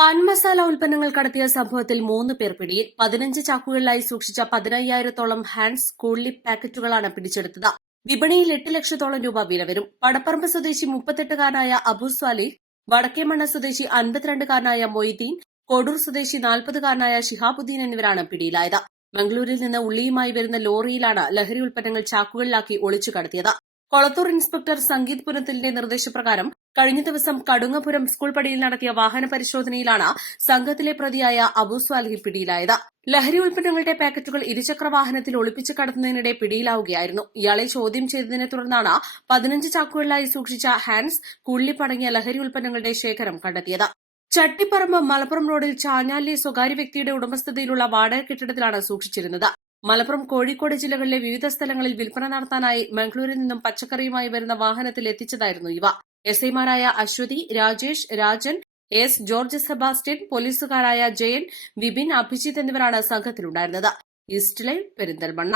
Pan masala ഉൽപ്പന്നങ്ങൾ കടത്തിയ സംഭവത്തിൽ 3 പേർ പിടിയിൽ. 15 ചാക്കുകളിലായി സൂക്ഷിച്ച 15,000-ഓളം ഹാൻഡ്സ് കൂൾലിപ്പ് പാക്കറ്റുകളാണ് പിടിച്ചെടുത്തത്. വിപണിയിൽ 8 ലക്ഷത്തോളം രൂപ വില വരും. പടപ്പറമ്പ് സ്വദേശി 38-കാരനായ അബു സ്വാലിഹ്, വടക്കേമണ്ണ സ്വദേശി 52-കാരനായ മൊയ്തീൻ, കോഡൂർ സ്വദേശി 40-കാരനായ ഷിഹാബുദ്ദീൻ എന്നിവരാണ് പിടിയിലായത്. മംഗളൂരിൽ നിന്ന് ഉള്ളിയുമായി വരുന്ന ലോറിയിലാണ് ലഹരി ഉൽപ്പന്നങ്ങൾ ചാക്കുകളിലാക്കി ഒളിച്ചു കടത്തിയത്. കൊളത്തൂർ ഇൻസ്പെക്ടർ സംഗീത് പുനത്തിലിന്റെ നിർദ്ദേശപ്രകാരം കഴിഞ്ഞ ദിവസം കടുങ്ങപുരം സ്കൂൾ പടിയിൽ നടത്തിയ വാഹന പരിശോധനയിലാണ് സംഘത്തിലെ പ്രതിയായ അബു സ്വാലിഹ് പിടിയിലായത്. ലഹരി ഉൽപ്പന്നങ്ങളുടെ പാക്കറ്റുകൾ ഇരുചക്ര വാഹനത്തിൽ ഒളിപ്പിച്ച് കടത്തുന്നതിനിടെ പിടിയിലാവുകയായിരുന്നു. ഇയാളെ ചോദ്യം ചെയ്തതിനെ തുടർന്നാണ് 15 ചാക്കുകളിലായി സൂക്ഷിച്ച ഹാൻഡ്സ് കൂൾലിപ്പ് അടങ്ങിയ ലഹരി ഉൽപ്പന്നങ്ങളുടെ ശേഖരം കണ്ടെത്തിയത്. ചട്ടിപ്പറമ്പ് മലപ്പുറം റോഡിൽ ചാഞ്ഞാലിലെ സ്വകാര്യ വ്യക്തിയുടെ ഉടമസ്ഥതയിലുള്ള വാടക കെട്ടിടത്തിലാണ് സൂക്ഷിച്ചിരുന്നത്. മലപ്പുറം, കോഴിക്കോട് ജില്ലകളിലെ വിവിധ സ്ഥലങ്ങളിൽ വിൽപ്പന നടത്താനായി മംഗളൂരിൽ നിന്നും പച്ചക്കറിയുമായി വരുന്ന വാഹനത്തിൽ എത്തിച്ചതായിരുന്നു ഇവ. എസ്ഐമാരായ Aswathy, Rajesh, Rajan, S George Sebastian, പോലീസുകാരായ ജയൻ, വിപിൻ, അഭിജിത്ത് എന്നിവരാണ് സംഘത്തിലുണ്ടായിരുന്നത്. East live, Perinthalmanna.